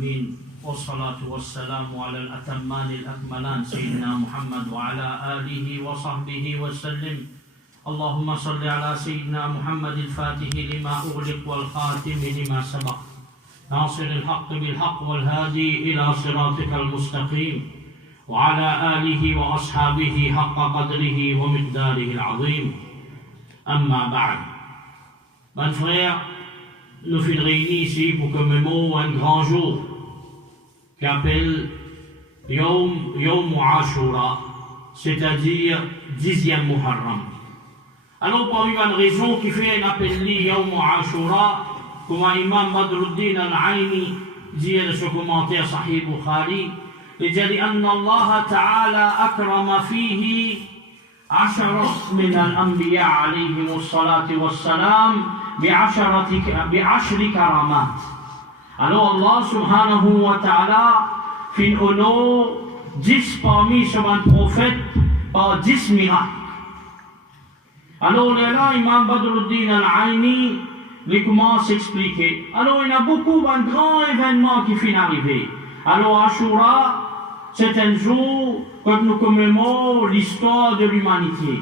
العالمين والصلاة والسلام على الأتمان الأكملان سيدنا محمد وعلى آله وصحبه وسلم. اللهم صل على سيدنا محمد الفاتح لما أغلق والخاتم لما سبق ناصر الحق بالحق والهادي إلى صراطك المستقيم وعلى آله وأصحابه حق قدره ومقداره العظيم. أما بعد. Mes frères, nous sommes réunis ici pour commémorer un grand jour qui appelle Yom Ashura, c'est-à-dire 10e Muharram. Alors, parmi les raisons qui fait un appel Yom Ashura, comme Imam Badruddin al-Aini dit dans ce commentaire Sahih Bukhari, il dit أن الله تعالى أكرم فيه 10 من الأنبياء عليهم الصلاة والسلام بعشر كرامات. Alors Allah subhanahu wa ta'ala fait honneur 10 parmi ses prophètes par 10 miracles. Alors là, Imam Badruddin al-Aini il commence à expliquer. Alors il y a beaucoup de grands événements qui viennent arriver. Alors Ashura, c'est un jour quand nous commémorons l'histoire de l'humanité.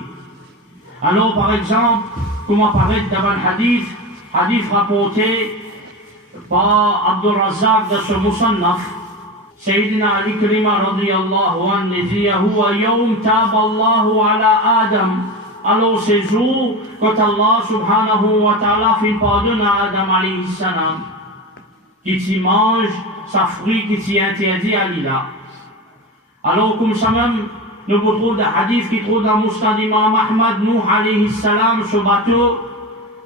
Alors par exemple, comme apparaît dans le hadith rapporté par Abdul Razak dans ce Musannaf, Sayyidina Ali Karima radiyallahu anhu dit Huwa yawm taba Allahu ala Adam. Alors ce jour, quand Allah subhanahu wa ta'ala fait pardon à Adam alayhi salam, qui t'y mange sa fruit qui t'y interdit à l'ila. Alors comme ça même, nous retrouvons des hadiths qui trouvent dans Musnad Imam Ahmad, Nuh alayhi salam, ce bateau,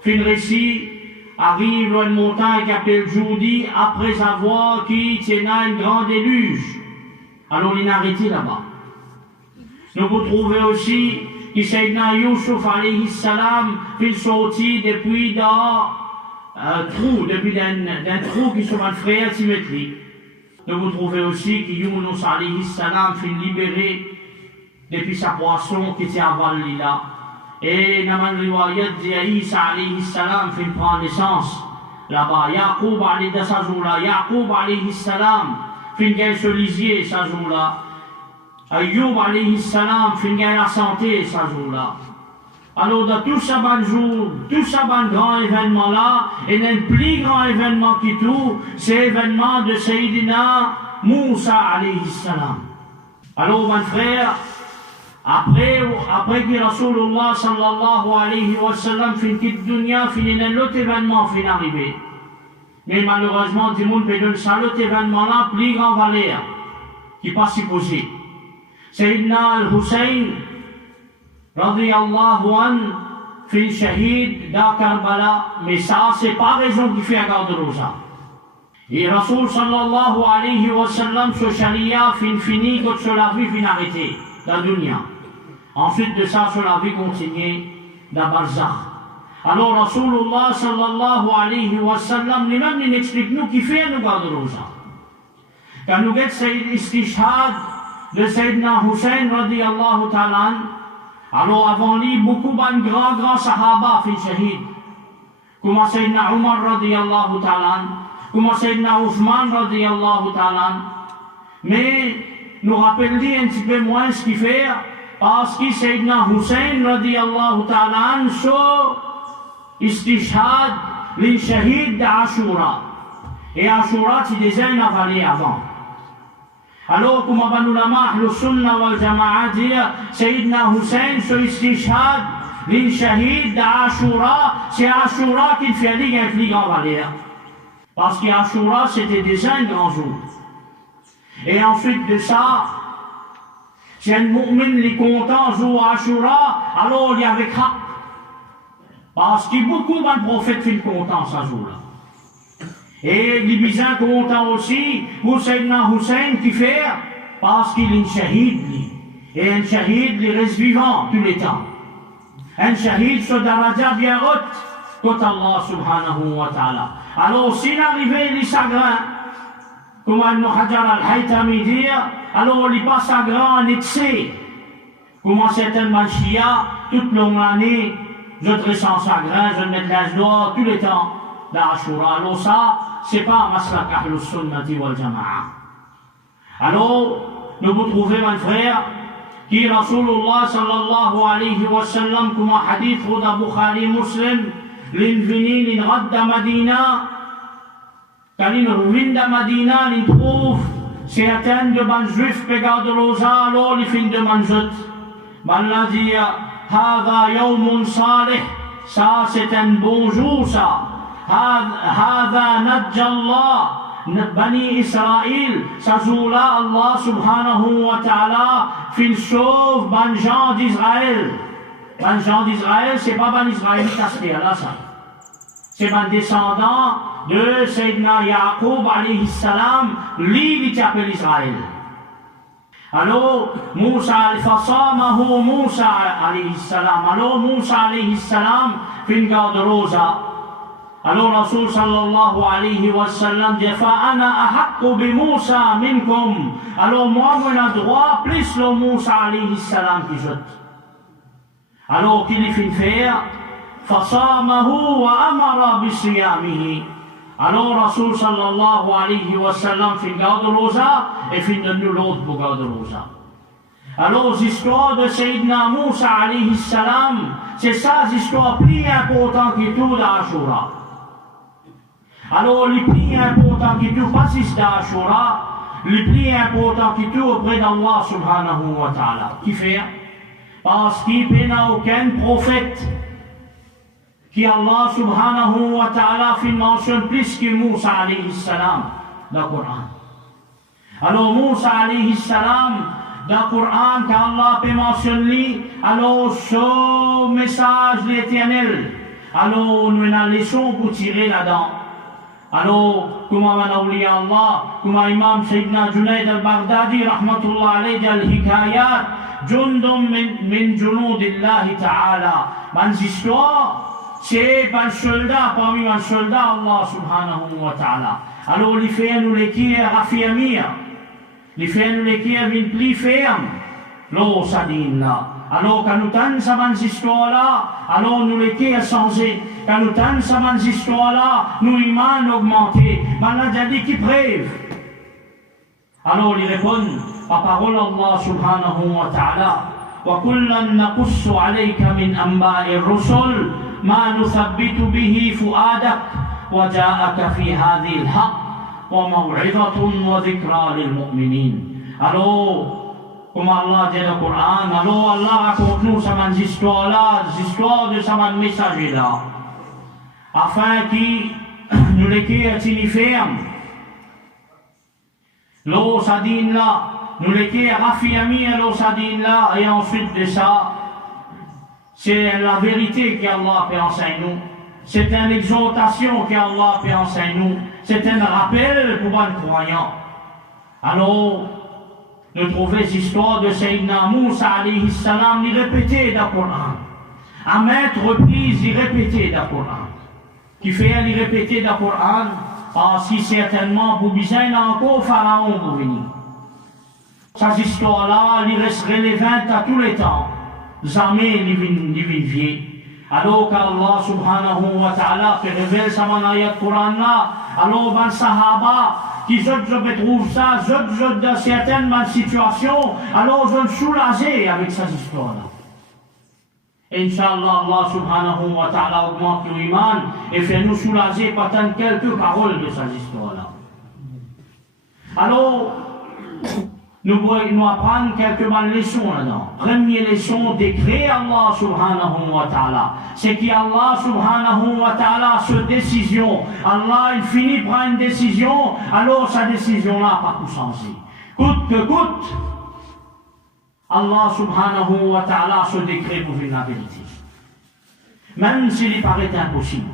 fait le récit, arrive à une montagne qui s'appelle Joudi, après avoir qui tient un grand déluge. Alors il est arrêté là-bas. Nous retrouvons aussi que Sayyidina Yusuf alayhi salam fait sortir depuis d'un trou, depuis d'un trou qui sont un frère symétrique. Nous vous trouvez aussi que Yunus alayhi salam fait libérer depuis sa poisson qui était avant là. Et Naman Riwayat dit Isa alayhi salam fait prendre naissance là-bas. Yaqub alayhi salam fait gagner ce lisier ce jour-là. Ayyub alayhi salam fait gagner la santé ce jour-là. Alors, dans tout ça bon jour, tout ça bon grand événement là, il y a un plus grand événement qui tout, c'est l'événement de Sayyidina Moussa alayhi salam. Alors, mon frère, après que Rasulullah sallallahu alayhi wa sallam fin quitte dunya, fin un autre événement fin arrivé. Mais malheureusement, tout le monde peut donner ça, l'autre événement là, plus grand valeur, qui n'est pas supposé. Sayyidina al-Hussein, radiyallahu an, fait shahid dans Karbala, mais ça, c'est pas raison qui fait un garde rosa. Et Rasul sallallahu alayhi wa sallam, ce sharia, fin fini, quand sur la vie, fin arrêté, dans la dunya. Ensuite de ça, sur la vie, continue, dans Barzakh. Alors, Rasulullah sallallahu alayhi wa sallam, lui-même, il explique nous qui fait un garde rosa. Quand nous avons Sayyid Istishhad de Sayyidina Hussein, radiyallahu ta'ala, alors avant lui, beaucoup de grands sahaba fait shahid. Comme Sayyidina Umar radiyallahu ta'ala, comme Sayyidina Uthman radiyallahu ta'ala. Mais nous rappelons un petit peu moins ce qu'il fait, parce que Sayyidina Hussein radiyallahu ta'ala, so istishhad li shahid d'Ashura. Et Ashura, c'est des années avalées avant. Alors, comme Aban Ulama, le Sunnah wal Jama'a dit, Sayyidina Hussein, ce istishhad, l'in shahid d'Ashura, c'est Ashura qui fait un plus grand valeur. Parce qu'Ashura, c'était déjà un grand jour. Et ensuite de ça, si un mu'min est content jour Ashura, alors il y avait haq. Parce que beaucoup de prophètes sont contents ce jour-là. Et les bisans contents aussi pour Sayyidina Hussein qui fait parce qu'il est un shahid. Et un shahid, il reste vivant tous les temps. Un shahid, ce daraja bien haute, côté Allah subhanahu wa ta'ala. Alors, s'il arrivait les chagrins, comme Ibn Hajar al-Haytami dit, alors il passe chagrin en excès. Comme certainement Shia, toute longue année, je dresse en chagrin, je mets de l'âge d'or tous les temps. L'Ashura. Alors ça, c'est pas maslak ahlus sunnati wal jama'a. Alors, nous vous trouvez, mon frère, qui Rasulullah sallallahu alayhi wa sallam, comme hadith de Bukhari Muslim, l'invini, l'inradda Madina, quand il revient de Madina, il trouve certains de ban juifs pégard de rosa, alors il finit de manjot. Ben l'a dit, Hada yawmun salih, ça c'est un bon jour, ça. Hada nadjallah. Bani Israël, ça jour-là, Allah subhanahu wa ta'ala, fait sauve ban gens d'Israël. Ban gens d'Israël, c'est pas ban Israël casté, là, ça. C'est ban descendant de Sayyidina Yaqub alayhi salam, lui, il s'appelle Israël. Alors, Moussa, fasamahu Moussa alayhi salam. Alors, Moussa alayhi salam, fait une garde rosa. Alors Rasul sallallahu alayhi wa sallam dit Fa'ana ahakku bi Moussa minkum. Alors moi, j'ai le droit plus le Moussa alayhi salam qui jette. Alors qu'il fait faire Fasamahu wa amara bi siyamihi. Alors Rasul sallallahu alayhi wa sallam fait garde rosa et fait de nous l'autre pour garde rosa. Alors l'histoire de Sayyidina Moussa alayhi salam, c'est ça l'histoire plus importante que tout d'Ashura. Alors, le plus important qui tout passe d'Ashura, le plus important qui tout auprès d'Allah subhanahu wa ta'ala. Qui fait? Parce qu'il n'y a aucun prophète qui Allah subhanahu wa ta'ala fait mention plus que Moussa alayhi salam dans le Coran. Alors, Moussa alayhi salam dans le Coran, quand Allah peut mentionner, alors ce message de l'Éternel, alors nous avons une leçon pour tirer là-dedans. Alors, comme Awliya Allah, comme Imam Sayyidina Junayd al-Baghdadi, rahmatullah alayhi, al-Hikayat, Jundum min junudillahi ta'ala. Ban histoire, c'est un soldat, parmi un soldat, Allah subhanahu wa ta'ala. Alors, les fait nous l'équire affirmir. Les fait nous l'équire vient plus ferme. L'eau, ça dit là. Alors, quand nous tenons cette histoire-là, alors nous l'équire changé. Quand nous tenons cette histoire-là, nous iman augmenté. Maintenant, il a dit qui prêve. Alors, il répond, par parole Allah subhanahu wa ta'ala, وَكُلًّا نَقُصُّ عَلَيْكَ مِنْ أَنْبَاءِ الرُّسُلِ مَا نُثَبِّتُ بِهِ فُؤَادَكَ وَجَاءَكَ فِي هَذِهِ الْحَقِّ وَمَوْعِظَةٌ وَذِكْرَى لِلْمُؤْمِنِينَ. Alors, comme Allah dit dans le Coran, alors Allah raconte-nous cette histoire-là, l'histoire de ce messager-là, afin qu'il nous l'écrire ferme. L'eau sadine là, nous l'écrire affirmer l'eau sadine là, et ensuite de ça, c'est la vérité qu'Allah peut enseigner nous. C'est une exhortation qu'Allah peut enseigner nous. C'est un rappel pour les croyants. Alors, nous trouvons l'histoire de Sayyidina Moussa alayhi salam, il répétait dans le Coran. À maintes reprises, il répétait dans le Coran. Qui fait, il répétait dans le Coran, parce que certainement, pour besoin encore Pharaon pour venir. Cette histoire-là, il reste relevante à tous les temps. Jamais il vient vieux. Alors qu'Allah subhanahu wa ta'ala révèle sa ayat Coran là, alors ben sahaba, qui je trouve ça, je dans certaines situations, alors je suis soulagé avec cette histoire-là. Inch'Allah, Allah subhanahu wa ta'ala augmente nos iman et fait nous soulager par tant quelques paroles de cette histoire-là. Alors, nous apprenons quelques bonnes leçons là-dedans. Première leçon, décret Allah subhanahu wa ta'ala. C'est qu'Allah subhanahu wa ta'ala, cette décision, Allah il finit par une décision, alors sa décision-là n'a pas tout changé. Coûte que coûte, Allah subhanahu wa ta'ala ce décret pour venir la vérité. Même s'il paraît impossible.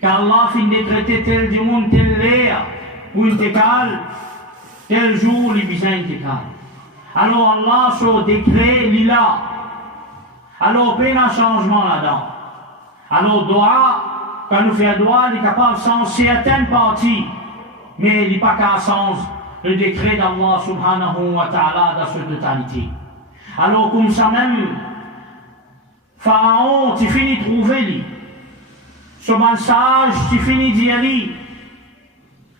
Car Allah finit décréter tel du monde, tel l'air, ou une décale, tel jour, les besoins étaient calmes. Alors Allah, sur décret, il a. Alors, il y a un changement là-dedans. Alors, doigt, quand nous faisons doigt, il est capable de changer certaines parties, mais il n'est pas qu'à changer le décret d'Allah subhanahu wa ta'ala dans sa totalité. Alors, comme ça même, Pharaon, tu finis de trouver lui. Ce message, tu finis d'y aller.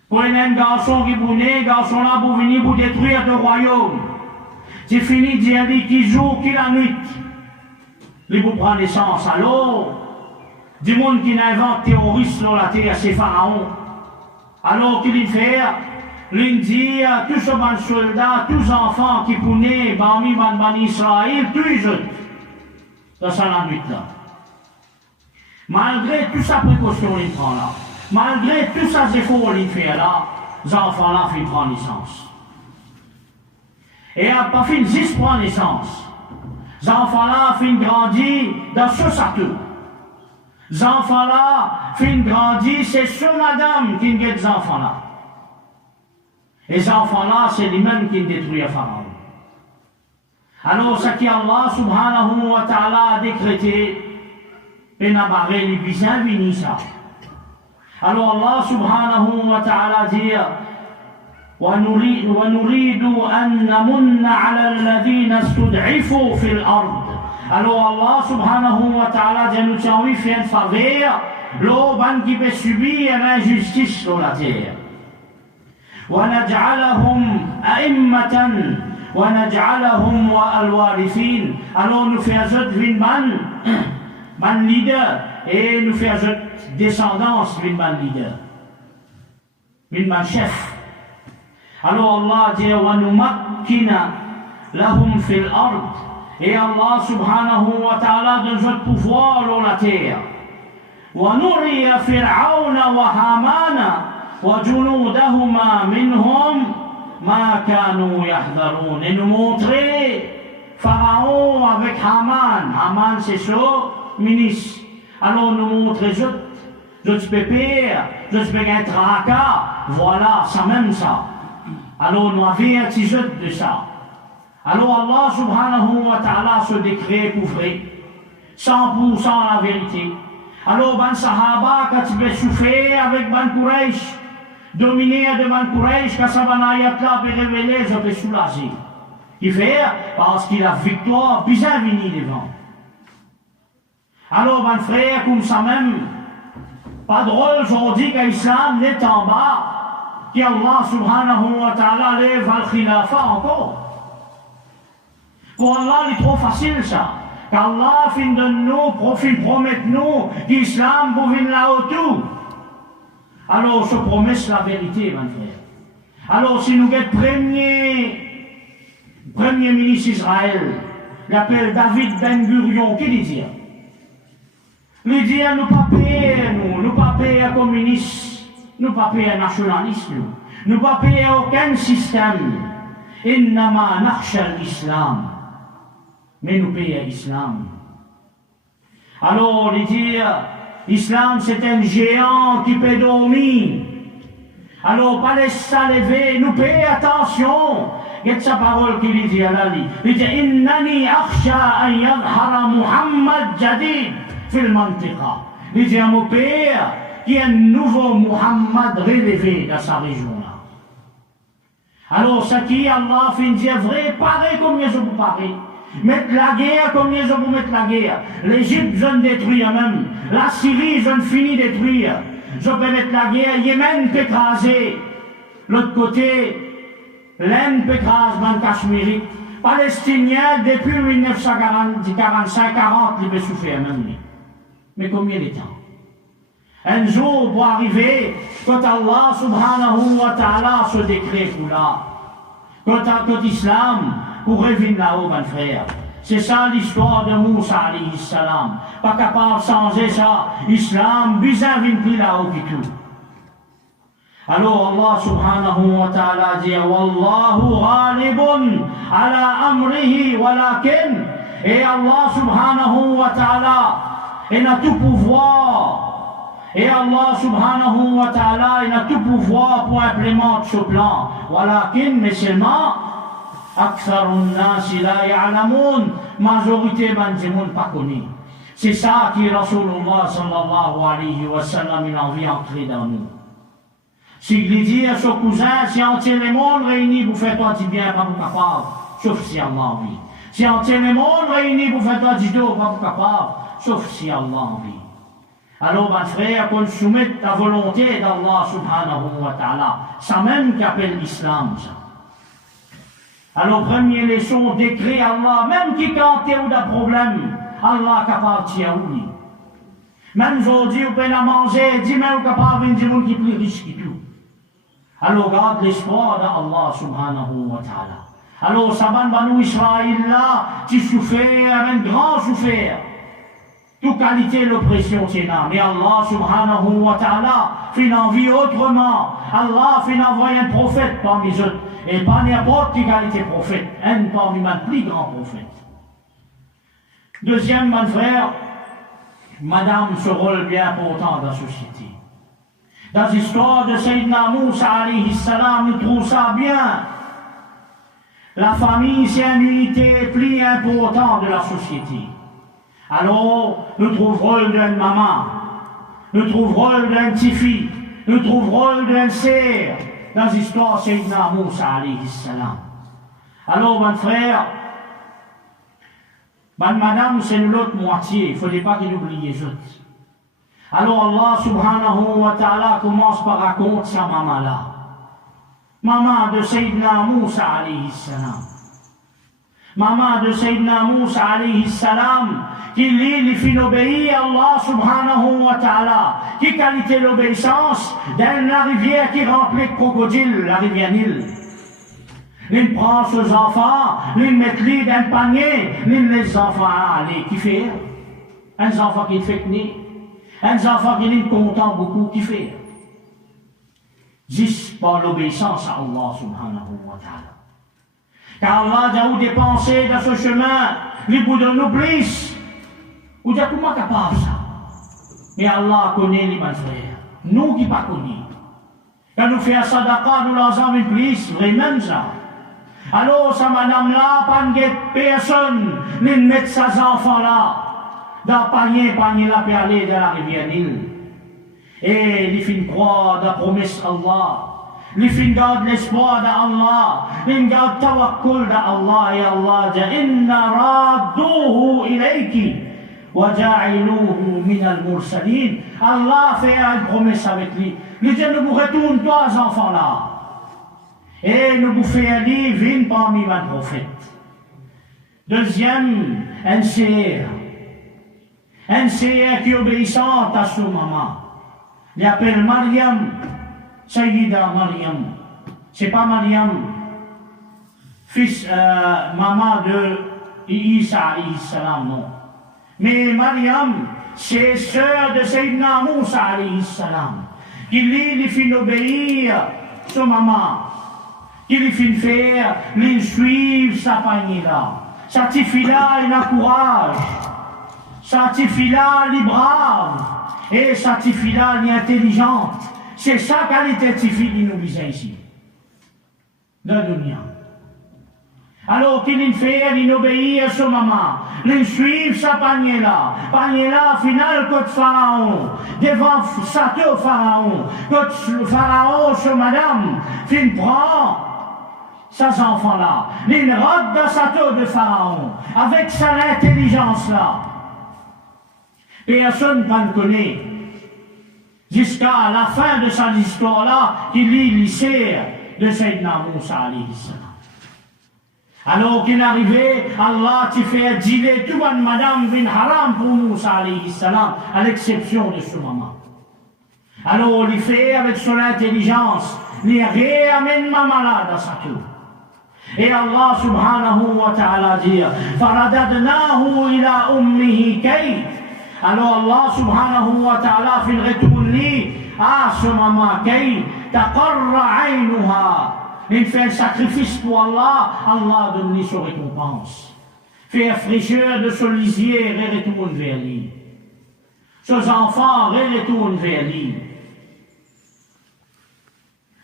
Pour un garçon qui est né, garçon là pour venir pour détruire le royaume. Tu finis d'y aller qui jour, qui la nuit. Il vous prend naissance. Alors, du monde qui invente terroriste sur la terre, c'est Pharaon. Alors qu'il fait, il dit tous ces soldats, tous les enfants qui sont nés parmi les Israël, tous les autres. Dans la nuit là. Malgré toute sa précaution qu'il prend là, malgré tous ces efforts qu'il fait là, les enfants là finissent prendre naissance. Et à pas fin 10 prend naissance. Les enfants là finissent grandir dans ce satou. Les enfants là finissent grandir, c'est ce madame qui guette les enfants là. Et les enfants là, c'est lui-même qui détruit le Pharaon. Alors, ce qu'Allah subhanahu wa ta'ala a décrété, et n'a pas les bizarres vini ça. Alors, Allah subhanahu wa ta'ala dit, وَنُرِيدُ أَن نَمُنَّ عَلَى الَّذِينَ اسْتُضْعِفُوا فِي الْأَرْضِ. Alors, Allah subhanahu wa ta'ala dit, nous avons fait une faveur, l'homme qui peut subir l'injustice sur la terre. وَنَجْعَلَهُمْ أَئِمَّةً وَنَجْعَلَهُمْ الْوَارِثِينَ. Alors nous faisons une ban leader et nous faisons descendance d'une ban leader, d'une ban chef. Alors Allah dit وَنُمَكِّنَ لَهُمْ فِي الْأَرْضِ. Et Allah subhanahu wa ta'ala donne notre pouvoir sur la terre. وَنُرِيَ فِرْعَوْنَ وَهَامَانَ وَجُنُودَهُمَا مِنْهُمْ مَا كَانُوا يَحْذَرُونَ. Et nous montrer Pharaon avec Haman. Haman c'est ce ministre. Alors nous montrer je pépère, je un tracas. Voilà, ça même ça. Alors nous avertissons de ça. Alors Allah subhanahu wa ta'ala se décret pour vrai. 100% la vérité. Alors ban sahaba quand tu veux souffrir avec ban Quraysh, dominer devant Quraysh, quand ça va ayat-là peut révéler, je peux soulager. Il fait parce qu'il a victoire bien venue devant. Alors, mon frère, comme ça même, pas drôle, on dit que l'islam est en bas, qu'Allah subhanahu wa ta'ala lève al-khilafa encore. Pour Allah, il est trop facile ça. Qu'Allah fin de nous, promet nous, qu'Islam pour venir là-haut tout. Alors, je promets la vérité, mon frère. Alors, si nous sommes premier ministre d'Israël, l'appelle David Ben Gurion, qui dit? Il dit, nous ne pas payer un communiste, nous ne pas payer un nationaliste, nous ne pas payer aucun système. Innama nakhsha l'islam. Mais nous payons l'islam. Alors, il dit, l'islam c'est un géant qui peut dormir. Alors, pas laisser ça lever, nous payons attention. Regarde sa parole qu'il dit à l'Ali. Il dit, Innani akhsha an yadhara Muhammad jadid fil mantiqa. Il dit à mon père, qu'il y a un nouveau Muhammad relevé dans sa région-là. Alors, ce qui Allah fait dire vrai, pareil comme ils ont parlé. Mettre la guerre comme ils ont mettre la guerre. L'Égypte, je ne détruire même. La Syrie, je ne finis détruire. Je peux mettre la guerre. Yémen peut écraser. L'autre côté, l'Inde peut écraser dans le Cachemire. Palestiniens, depuis 1945-40, ils peuvent souffrir même. Mais combien de temps? Un jour pour arriver, quand Allah subhanahu wa ta'ala se décret pour là, quand l'islam pour revenir là-haut, mon frère. C'est ça l'histoire de Moussa alayhi salam. Pas capable de changer ça. Islam, bizarre, vient plus là-haut du tout. Alors Allah subhanahu wa ta'ala dit Wallahu ghalibun ala amrihi walakin. Et Allah subhanahu wa ta'ala, il a tout pouvoir. Et Allah subhanahu wa ta'ala, il a tout pouvoir pour implémenter ce plan. Walakin, mais seulement, aktharun nasi la ya'lamun, majorité de monde pas connu. C'est ça qui Rasulullah sallallahu alayhi wa sallam, il a envie d'entrer dans nous. S'il dit à son cousin, si on tient le monde réuni pour faire toi du bien, pas vous capable, sauf si Allah a envie. Si on tient le monde réuni pour faire toi du dos, pas vous capable, sauf si Allah a envie. Alors, mon frère, qu'on soumette la volonté d'Allah subhanahu wa ta'ala. Ça même qu'appelle l'islam, ça. Alors, première leçon, décret Allah, même qui quand il y a des problèmes, Allah est capable de tirer. Même aujourd'hui, vous pouvez la manger, dis même capable de dire qui plus riche que tout. Alors, garde l'espoir d'Allah subhanahu wa ta'ala. Alors, ça va nous Israël là, tu souffres, un grand souffert. Toute qualité l'oppression, c'est là. Mais Allah subhanahu wa ta'ala fait l'envie autrement. Allah fait envoyer un prophète parmi eux. Et pas n'importe quelle qualité prophète. Un parmi les plus grands prophètes. Deuxième, mon frère, madame, ce rôle bien important dans la société. Dans l'histoire de Sayyidina Moussa alayhi salam, nous trouvons ça bien. La famille, c'est une unité plus importante de la société. Alors, nous trouvons le rôle d'une maman, nous trouvons le rôle d'un petit fille, nous trouvons le rôle d'un sœur dans l'histoire de Sayyidina Moussa alayhi salam. Alors, mon frère, madame, c'est l'autre moitié, il ne faudrait pas qu'il oublie les autres. Alors, Allah subhanahu wa ta'ala commence par raconter sa maman là. Maman de Sayyidina Moussa alayhi salam. Maman de Sayyidina Moussa alayhi salam, qui lui fit obéir à Allah subhanahu wa ta'ala, qui qualité l'obéissance dans la rivière qui remplit de crocodiles, la rivière Nil. Il prend ses enfants, il met les dans un panier, il les enfants aller, qui fait? Un enfant qui fait tenir, un enfant qui est content beaucoup, qui fait? Juste par l'obéissance à Allah subhanahu wa ta'ala. Car Allah a dépensé dans ce chemin, les bouts de nos plus. Ou dire comment capable ça? Mais Allah connaît les bons frères. Nous qui pas connus. Quand nous faisons sadaqa, nous leur avons plus, vraiment ça. Alors, sa madame là, pas de personne, ne mettre ses enfants là, dans le panier là, pour aller dans la rivière Nil. Et les fins croient dans la promesse d'Allah. Les fins gardent l'espoir d'Allah. Les gardent tawakkul d'Allah. Et Allah dit Inna radduhu ilayki wa ja'iluhu min al-mursalin. Allah fait une promesse avec lui. Il dit nous vous retournons toi, les enfants là. Et nous vous fait aller venir parmi les prophètes. Deuxième, un sœur. Un sœur qui est obéissante à son maman. Il appelle Mariam, Sayyida Mariam. C'est pas Mariam, fils, maman de Isa alayhi salam, non. Mais Mariam, c'est sœur de Sayyidina Moussa alayhi salam. Qui lui fit obéir son maman. Qui lui fit faire, lui suivre sa panier là. Sa petite fille là, il a courage. Sa petite fille là, il est brave. Et sa petite fille là, elle est intelligente. C'est ça qualité de petite fille qui nous vise ici. Dans le dunya. Alors qu'il fait, il obéit à son maman. Il suit sa panier là. Panier là, final, côté Pharaon. Devant Sato Pharaon. Côté Pharaon, son madame, il prend ses enfants là. Il rentre dans Sato de Pharaon. Avec sa intelligence là. Personne ne le connaît. Jusqu'à la fin de sa histoire-là, il lit l'histoire de Sayyidina Moussa alayhi salam. Alors qu'il est arrivé, Allah t'a fait dire tout le madame bin haram pour Moussa alayhi salam, à l'exception de son maman. Alors il fait avec son intelligence, il réamène maman là dans sa tour. Et Allah subhanahu wa ta'ala dit, faradadnahu ila ummihi kay. Alors Allah subhanahu wa ta'ala fait le retour à ce maman qui taqarra aynuha. Il fait un sacrifice pour Allah, Allah donne lui son récompense. Fait fraîcheur de son lisier, retourne vers lui. Ses enfants retournent vers lui.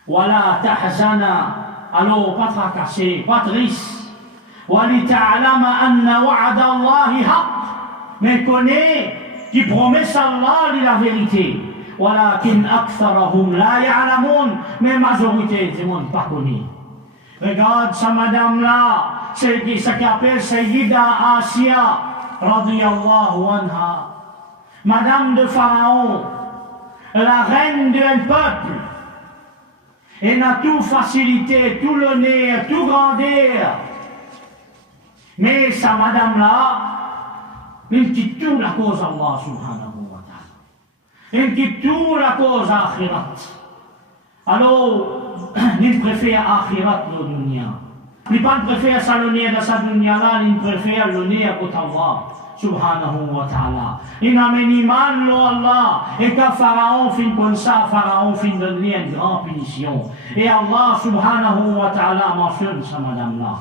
Voilà tahzana. Alors pas tracassé, pas triste. Wali ta'lama anna wa'ada Allahi haqq. Mais connaît qui promet Allah la vérité. Walakin aktharahum la ya'lamun. Mais majorité du monde pas connu. Regarde sa madame là, c'est qui s'appelle Sayyida Asia radiyallahu anha. madame de Pharaon, la reine d'un peuple, et n'a tout facilité, tout l'honneur, tout grandir. Mais sa madame-là, il quitte tout la cause Allah subhanahu wa ta'ala. Il quitte tout la cause akhirat. Alors, il préfère akhirat le dunya. Il ne préfère sa l'honneur de sa dunya là, il préfère l'honneur pour Allah subhanahu wa ta'ala. Il amène iman lo Allah. Et quand Pharaon fin comme ça, Pharaon fin donner une grande punition. Et Allah subhanahu wa ta'ala mentionne sa madame-là.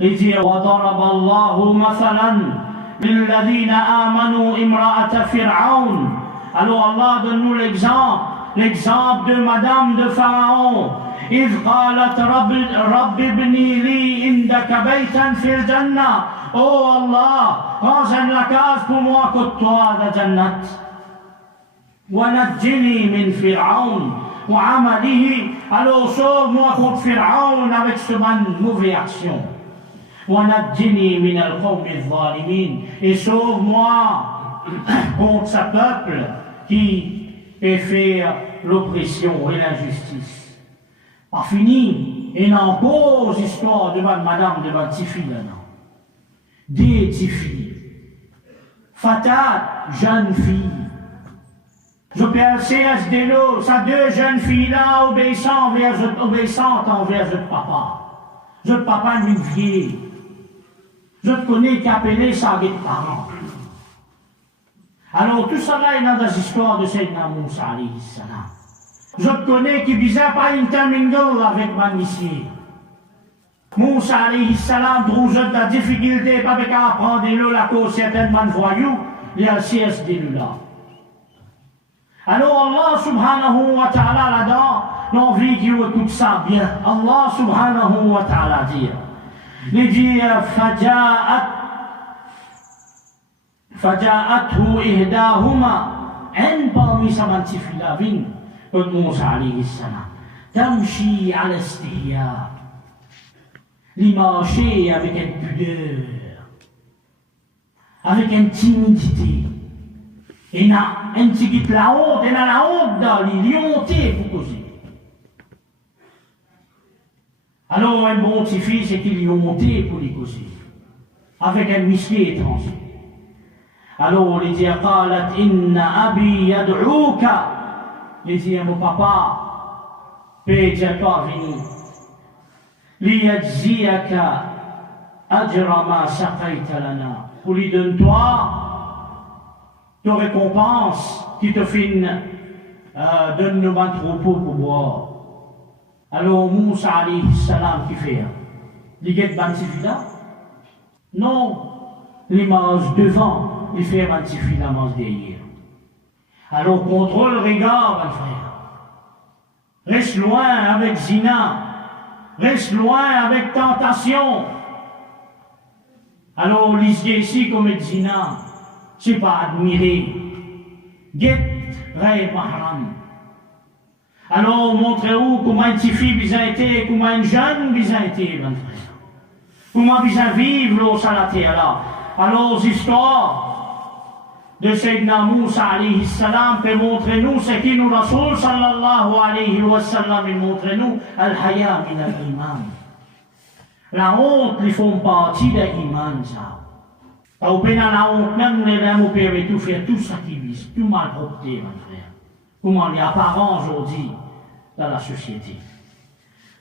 Il dit وَضَرَبَ اللَّهُ مَثَلًا لِلَّذِينَ آمَنُوا إِمْرَأَةَ فِرْعَوْنَ. Alors Allah donne-nous l'exemple de madame de Pharaon. إِذْ قَالَتْ رَبِّ ابْنِ لِي عِندَكَ بَيْتًا فِي الْجَنَّةِ. Oh Allah, rends la case pour moi que toi de Jannat. وَنَجِّنِي مِنْ فِرْعَوْنَ وَعَمَلِهِ. Alors sauve-moi contre Pharaon avec ce mauvaise action. وَنَجِّنِي مِنَ الْقَوْمِ الظَّالِمِينَ. Et sauve-moi contre ce peuple qui est fait l'oppression et l'injustice. Pas fini, et en cause histoire de madame de ma petite fille là. Des petites filles. Fatat, jeune fille. Je peux CS de l'eau, ça deux jeunes filles là obéissantes envers le papa. Je papa d'une vieille. Je te connais qui appelait ça des parents. Alors tout ça là, il y a des histoires de Sayyidina Moussa alayhi salam. Je te connais qui disait pas intermingle avec Manissi. Moussa alayhi salam trouve la difficulté, pas qu'à apprendre la cause certainement voyou, il y a le CS de là. Alors Allah subhanahu wa ta'ala là-dedans, l'envie qui écoute ça bien. Allah subhanahu wa ta'ala dit, il dit فجاءته إهداهما عن parmi sa petite fille là vient comme Moussa alayhi salam تمشي على استحياء. Il marchait avec une pudeur, avec une timidité. Et na un petit la honte, et la honte dans les honté pour causer. Alors un bon petit fils c'est qu'il y honté pour les causer, avec un misqué étranger. Alors il dit قالت إن أبي يدعوك. Il dit mon papa, paix Dieu toi venu. ليجزيك أجر ما سقيت لنا. Pour lui donner toi ta récompense qui te finit, donne-nous un troupeau pour boire. Alors Moussa alayhi salam qui fait? Il guette Bantifida? Non, il mange devant, il fait Bantifida mange derrière. Alors contrôle le regard, mon frère. Reste loin avec zina, reste loin avec tentation. Alors lisez ici comme zina. C'est pas admirer. Guette, Ray Mahram. Alors, montrez-vous comment une petite fille bisa été, comment une jeune bisa été, mon frère. Comment bisa vivre l'eau sur la terre là. Alors, l'histoire de Sayyidina Moussa alayhi salam peut montrer nous ce qui nous Rasoul sallallahu alayhi wa sallam, il montre nous al-haya min al-iman. La honte, ils font partie de l'iman, ça. Au pénal, la honte, même les mêmes peuvent tout faire, tout ça qui vise, tout malpropreté, mon frère. Comment il est apparent aujourd'hui dans la société.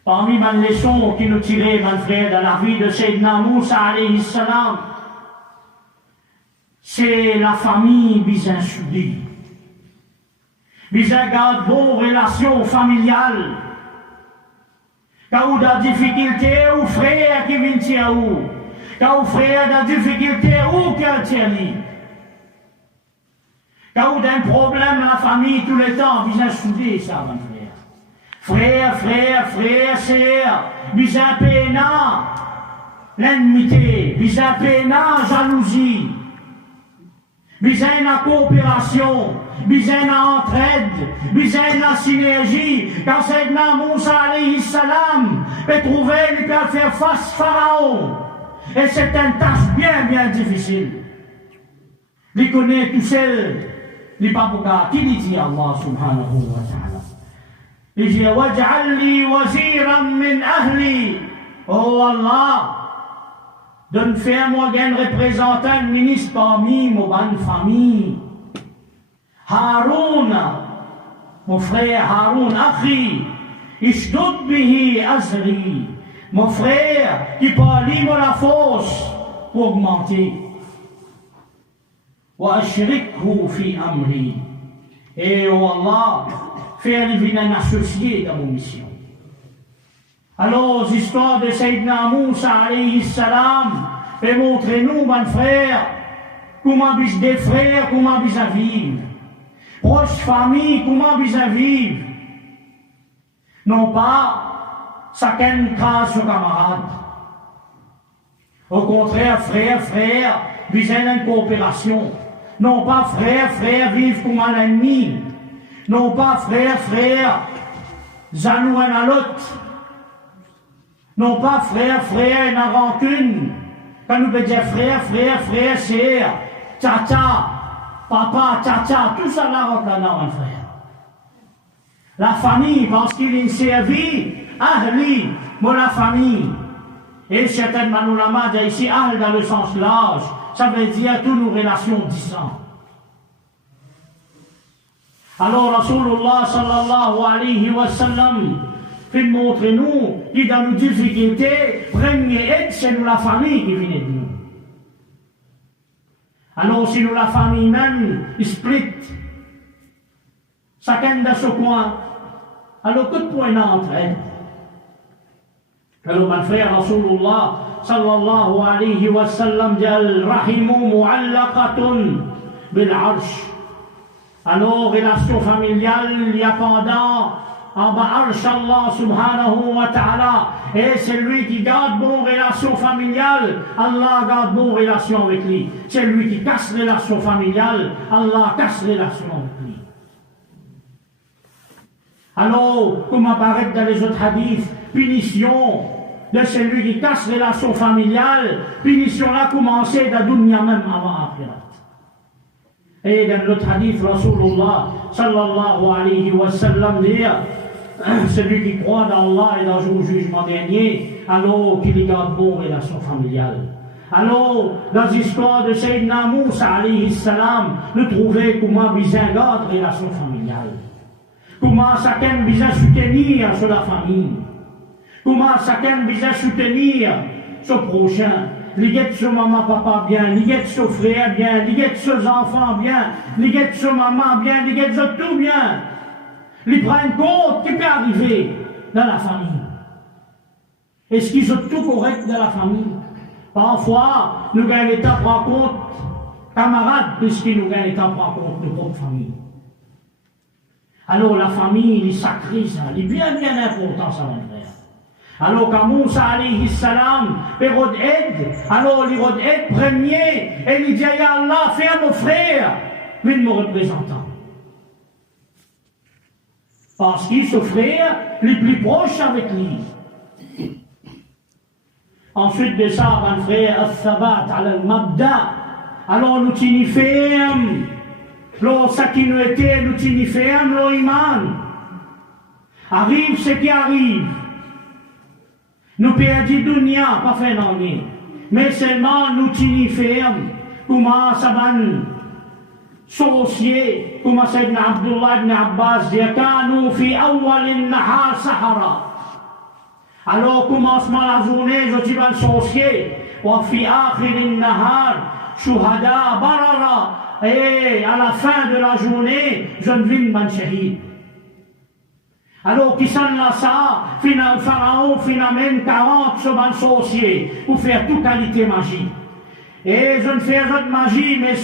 Parmi les leçons qui nous tiraient, mon frère, dans la vie de Sayyidina Moussa alayhi salam, c'est la famille bien soudée. Bien garde bonne relation familiale. Quand vous avez des difficultés, ou frère qui vient tirer où? Quand vous frère a des difficultés, où qu'elle tient lui? Quand vous avez un problème dans la famille tout le temps, bien soudé ça, mon frère. Frère, sœur, bien pénant, l'ennemité, bien pénant, jalousie, bien la coopération, bien la entraide, bien la synergie. Quand Sayyidina Moussa alayhi salam peut trouver, il peut faire face Pharaon. Et c'est une tâche bien difficile. Il connaît tout seul li pas pour qui dit Allah subhanahu wa ta'ala. Il dit waj'al li waziran min ahli. Oh Allah, donne faire moi un représentant, un ministre parmi mon bonne famille. Haroun, mon frère Haroun, akhi, ishdud bihi azri. Mon frère qui parle la force pour augmenter. Wa ashrikhu fi amri. Et oh Allah, faire venir un associé dans mon mission. Alors, l'histoire de Sayyidina Moussa alayhi salam, et montrez-nous, mon frère, comment bis des frères, comment bis à vivre. Proche famille, comment bis à vivre. Non pas, chacun crase son camarade. Au contraire, frère, bis à une coopération. Non pas frère, vivre comme un ennemi. Non pas frère, zanou un à l'autre. Non pas frère, une rancune. Quand nous peut dire frère, sœur, tata, papa, tata, tout ça là rentre là-dedans, mon frère. La famille, parce qu'il est servi, ahli, moi la famille. Et certainement nous l'avons dit ici, ahl dans le sens large, ça veut dire toutes nos relations distant. Alors Rasulullah sallallahu alayhi wa sallam, puis montrez-nous, qui dans nos difficultés, première aide, c'est nous la famille qui vient de nous. Alors si nous la famille même, split, chacun dans ce coin, alors que de point d'entraide. Alors mon frère Rasulullah sallallahu alayhi wa sallam dit al-rahimu mu'allaqatun bil-arsh. Alors relation familiale, il y a pendant en bas arsh Allah subhanahu wa ta'ala, et c'est lui qui garde bonne relation familiale, Allah garde bonne relation avec lui. C'est lui qui casse relation familiale, Allah casse relation avec lui. Alors, comme apparaît dans les autres hadiths, punition de celui qui casse relation familiale, punition là commencée dans dunya même avant akhirat. Et dans l'autre hadith, Rasulullah sallallahu alayhi wa sallam dit, celui qui croit dans Allah et dans le jugement dernier, alors qu'il garde bonne relation familiale. Alors, dans l'histoire de Sayyidina Moussa alayhi salam, nous trouvons comment bien garde relation familiale. Comment chacun bien soutenir sur la famille. Comment chacun bien soutenir son prochain. Liguette son maman, papa bien, liguette son frère bien, liguette ses enfants bien, liguette son maman bien, liguette tout bien. Ils prennent compte qui peut arriver dans la famille. Est-ce qu'ils sont tout corrects dans la famille? Parfois, nous gagnons l'État prend compte camarades, puisqu'il nous gagne l'État prend compte de notre famille. Alors la famille, il est sacré, ça, il est bien important, ça, mon frère. Alors quand Moussa alayhi salam, Hérode aide, alors l'Hérode aide premier, et il dit, ya Allah, fais à mon frère, mais mon représentant. Parce qu'il ce frère, il est plus proche avec lui. Ensuite de ça, mon frère, al-thabat, al-mabda, alors nous t'y ferme, l'on ça qui nous était, nous t'y ferme, l'on iman. Arrive ce qui arrive. Nous perdons dunya, pas fait non, mais seulement nous t'y ferme. Comment ça va sorcier, comment Sayyidina Abdullah ibn Abbas dit, Kanu fi awwal nahar sahara. Alors, commencement la journée, je suis un sorcier, wa fi akhir nahar shuhada barara. Et à la fin de la journée, je ne vis pas shahid. Alors, qui s'en a ça, Pharaon amène 40 sur sorciers pour faire toute qualité magie. Et je ne fais pas de magie, mais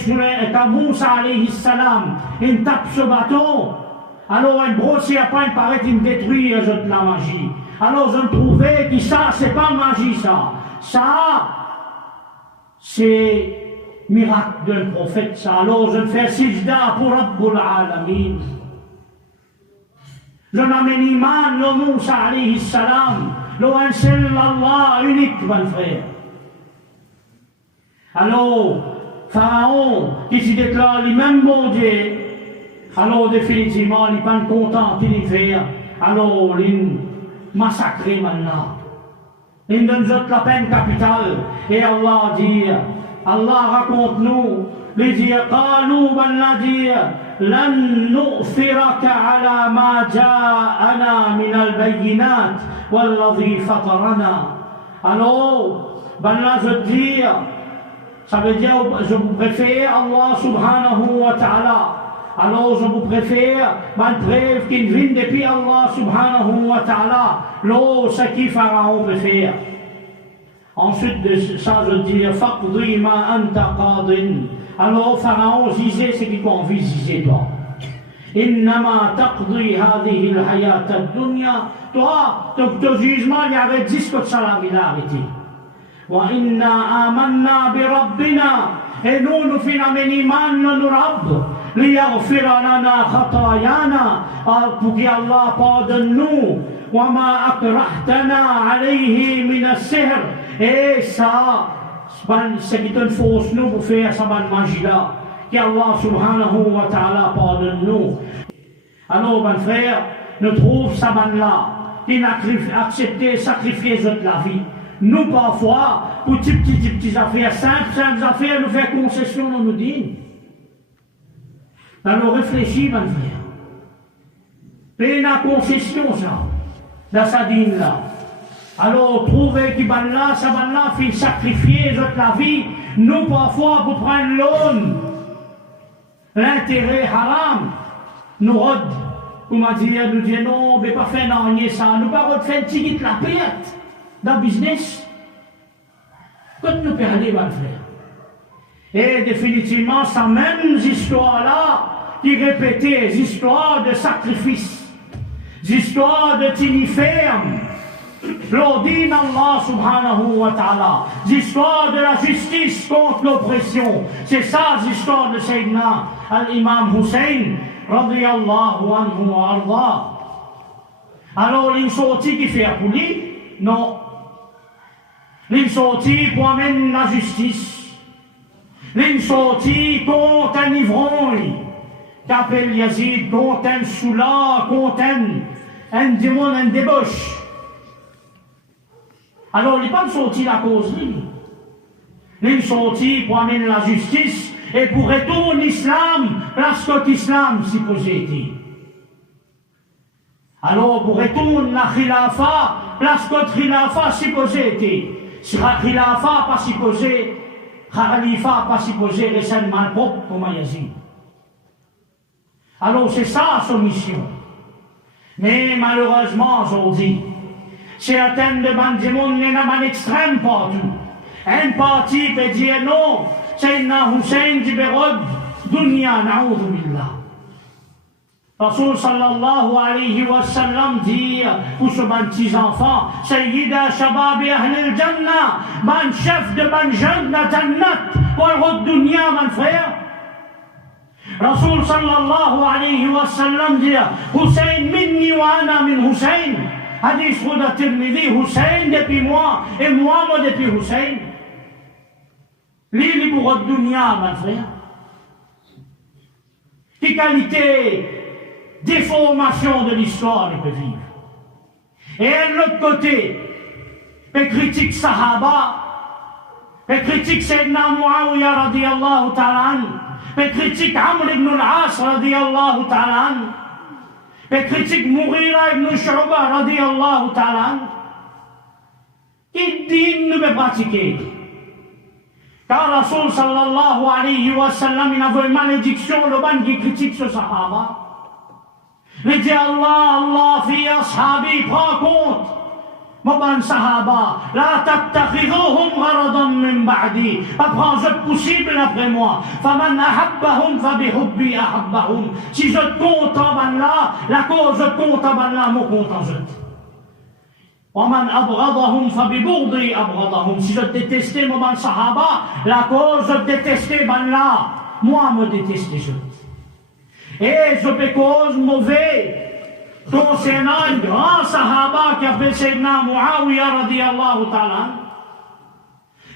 quand Moussa alayhi salam, il tape ce bâton, alors un gros serpent paraît qu'il détruit la magie. Alors je trouvais que ça, c'est pas magie, ça. Ça, c'est miracle d'un prophète, ça. Alors je fais sijda pour Rabbul Alamin. Je n'amène iman, le Moussa alayhi salam, le un seul Allah unique, mon frère. Alors, Pharaon, qui s'y déclare lui-même bon Dieu, Alors, définitivement, ils ne sont pas contents de faire. Alors, ils massacrent maintenant. Ils donnent la peine capitale. Et Allah dit, Allah raconte-nous, il dit, قالوا بلنا dit, لن نؤثرك على ما جاءنا من البينات والذي فطرنا. Alors, بلنا je dis, ça veut dire, je vous préfère Allah subhanahu wa ta'ala. Alors je vous préfère, ma preuve qui vient depuis Allah subhanahu wa ta'ala, l'eau, ce qui Pharaon préfère. Ensuite de ça, je dis, faqdi ma anta qadin. Alors Pharaon disait ce qui convient, disait toi. Innama taqdi hadihi al-hayat ad-dunya. Toi, ton jugement, il y avait 10 que ça l'a arrêté. Wa inna amanna bi rabbina. Et nous finons iman nos rabbes. ليغفر لنا خطايانا pour que Allah pardonne nous وما أكرهتنا عليه من السحر et ça c'est une force nous pour faire ça magie là qu'Allah subhanahu wa ta'ala pardonne nous. Alors mon frère nous trouve ça là qui n'a accepté sacrifier toute la vie. Nous parfois pour petites affaires simples affaires nous faire concession dans nos dînes. Alors réfléchis, mon frère. Paye la concession, ça, dans sa dîne là. Alors trouver qui ban là, ça ban là, fait sacrifier toute la vie. Nous, parfois, pour prendre l'aune, l'intérêt haram, nous rôde, comment dire, nous disons non, on ne peut pas faire rien ça. Nous ne pouvons pas faire ticket la perte dans le business. Quand nous perdons, mon frère. Et définitivement, cette même histoire-là, qui répétait les histoires de sacrifice, les histoires de tiniferme, l'ordine Allah subhanahu wa ta'ala, les histoires de la justice contre l'oppression. C'est ça l'histoire de Sayyidina al-Imam Hussein, radiyallahu anhu wa arda. Alors, il sortit qui fait pour lui? Non. Il sortit pour amener la justice. Il sortit contre un ivrogne. Qu'appelle Yazid, contre un soula, contre un démon, un débauche. Alors, il n'est pas sorti la cause, lui. Il est sorti pour amener la justice et pour retourner l'islam, place que l'islam supposé être. Alors, pour retourner la khilafa, place que khilafa supposé être. Si la khilafa pas supposé, khalifa pas supposé, rester malpropre comme Yazid. Alors c'est ça son mission. Mais malheureusement, aujourd'hui, certaines demandes du monde n'est pas extrême partout. Un parti peut dire non, Sayyidina Hussein du Bérod, dunya na'udhu billah. Rasul sallallahu alayhi wa sallam dit pour ce petits enfants, Sayyida shababi ahl al-jannah, ban chef de ban jeune de jannat, pour le dunya, mon frère. Rasul sallallahu alayhi wa sallam dit Hussein minni wa ana min Hussein. Hadith Rouda Tirmidhi, Hussein depuis moi et moi depuis Hussein. L'île pour le dunya, mon frère. Quelle qualité, déformation de l'histoire il peut vivre. Et de l'autre côté, il critique Sahaba, il critique Sayyidina Muawiyah radiyallahu ta'ala. Il critique Amr ibn al-As radiyallahu ta'ala. Il critique Mughira ibn Shu'ba radiyallahu ta'ala. Qui dit ne peut pratiquer. Car Rasul sallallahu alayhi wa sallam, il avait une malédiction, le ban qui critique ce sahaba. Il dit Allah fi ashabi, prends compte. Mon sahaba, la tattakhiduhum gharadan min ba'di. Pas prendre possible après moi. Faman ahabbahum fa bihubbi ahabbahum. Si je te compte en Allah, la cause je te compte en Allah, mon compte en je. Waman abghadahum fa bibughdi abghadahum. Si je détestais mon sahaba, la cause je détestais Allah, moi me détestais je. Et je peux cause mauvais. Concernant un grand sahaba qui appelle Sayyidina Muawiyah radiyallahu ta'ala,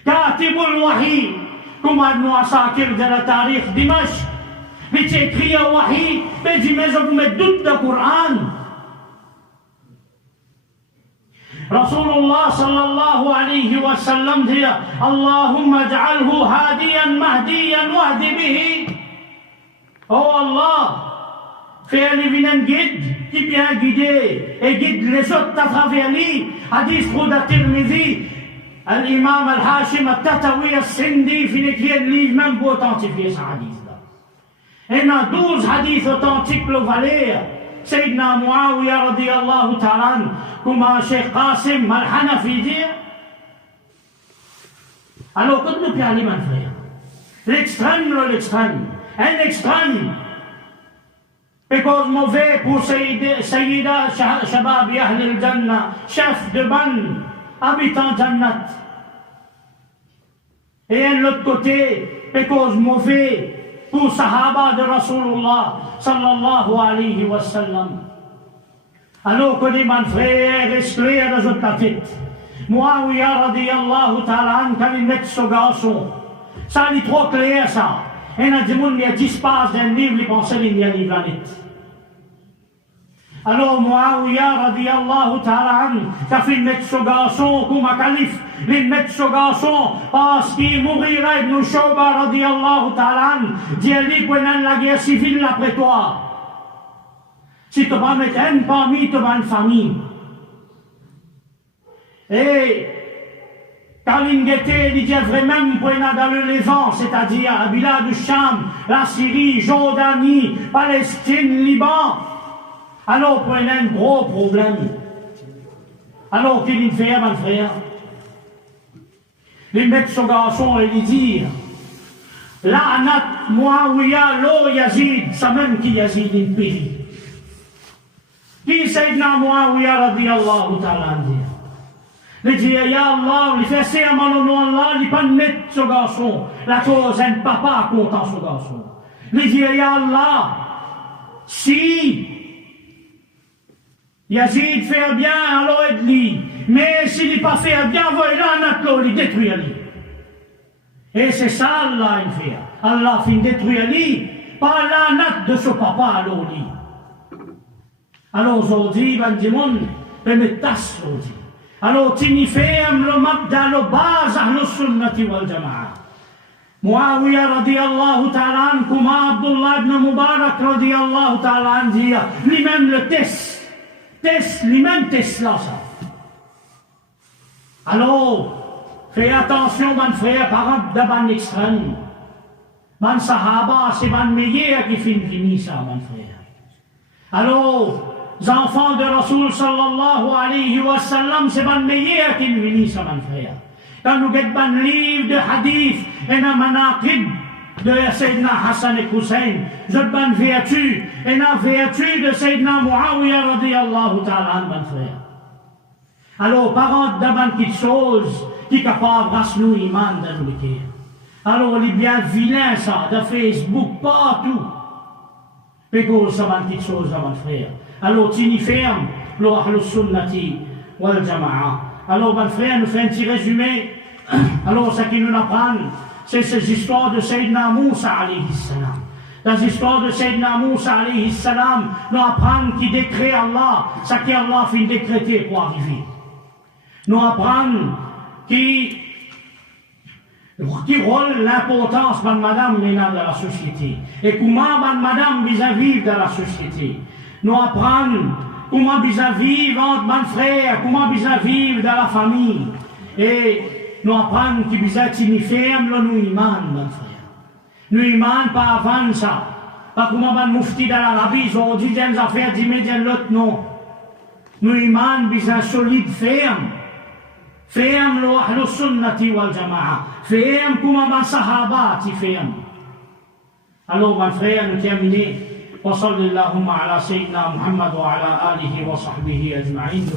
Katibul Wahi, comme Ibn Asakir de la Tarikh Dimash, Mais tu écris un wahi, mais dis, mais je vous mets doute de Coran. Rasulullah sallallahu alayhi wa sallam dit, Allahumma ja'alhu hadiyan mahdiyan wahdi bihi. Oh Allah, fais lui un guide qui bien guidé et guide les autres à travers lui. Hadith Rouda Tirmidhi, l'imam al-Hashim al-Tatawi al-Sindi, il écrit un livre même pour authentifier ce hadith-là. Et il y a 12 hadiths authentiques le valer. Sayyidina Muawiya radiyallahu ta'ala, comme Cheikh Qasim al-Hanafi dit. Alors, quand nous parlons, mon frère, l'extrême, un extrême, because mauvais pour Sayyida Shababi Ahl al-Jannah, chef de ban, habitant Jannat. Et un autre côté, because mauvais pour Sahaba de Rasulullah sallallahu alayhi wa sallam. Alors que les mon frère est clair dans ta tête. Muawiya radiyallahu ta'ala, quand il met ce garçon, ça est trop clair ça. Et il y a des gens qui dispassent d'un livre, ils pensent qu'il y a un livre à net. Alors Muawiya radiyallahu ta'ala, quand il met ce garçon comme un calife, il met ce garçon parce qu'il mourira Ibn Shawba radiyallahu ta'ala, dit-il qu'il y a la guerre civile après toi. Si tu vas mettre un parmi, tu vas une famille. Et quand il était, il dit vraiment pour dans le Levant, c'est-à-dire à Bila du Cham, la Syrie, Jordanie, Palestine, Liban. Alors pour un gros problème. Alors qu'il fait, mon frère, il met son garçon et lui dit, La'anat Muawiya lo Yazid, ça même qui Yazid il périt. Qui Sayyidina Muawiya radiyallahu ta'ala dit. Il dit, Ya Allah, il fait c'est à mon nom Allah, il pas mettre ce garçon. La cause, un papa content ce garçon. Il dit, Ya Allah, si Yazid fait bien, alors aide-lui. Mais s'il n'est pas fait bien, voilà, il détruit lui. Et c'est ça Allah, il fait. Allah fait détruire lui, par la natte de ce papa, alors lui. Alors aujourd'hui, ben du monde, ben me tasse aujourd'hui. Alors tu fermes le mabda, le base, ahl sunnati wal jama'a. Muawiya radiyallahu ta'ala, comme Abdullah ibn Mubarak radiyallahu ta'ala, dit, lui-même le test, lui-même test là, ça. Alors, fais attention, mon frère, par exemple, de ban extrême. Ban sahaba, c'est ban meilleur qui finit ça, mon frère. Alors, les enfants de Rasul sallallahu alayhi wa sallam, c'est ban meilleur qui finit ça, mon frère. Quand nous avons ban livre de hadith, et un manaqib de Sayyidina Hassan et Hussein, je ban vertu, et la vertu de Sayyidina Muawiya radiyallahu ta'ala, mon frère. Alors, parents d'avant quelque chose qui est capable de rassembler nous iman dans le cœur. Alors, il est bien vilain ça, de Facebook, partout. Pégo, ça va quelque chose, mon frère. Alors, tu n'y fermes, le ahl sunnati wal jama'a. Alors, mon frère, nous fait un petit résumé. Alors, ce qu'il nous apprend, c'est ces histoires de Sayyidina Moussa alayhi salam. Les histoires de Sayyidina Moussa alayhi salam nous apprennent qui décrète Allah, ce qu'Allah fait décréter pour arriver. Nous apprendre qui rôle l'importance de madame dans la société et comment madame vis-à-vis de la société. Nous apprendre comment vis-à-vis entre mon frère, comment vis-à-vis de la famille. Et nous apprendre qui vis-à-vis ferme le nous iman, mon frère. Nous iman pas avant ça. Pas comment mon moufti de l'Arabie, ils ont dit des affaires d'immédiat l'autre non. Nous iman vis-à-vis solide, ferme. Ferme le ahl sunnati wal jama'a. Ferme comme ma sahaba ti ferme. Alors mon frère, nous terminons. Wa sallallahu ala sayyidina Muhammad wa ala alihi wa sahbihi ajma'in.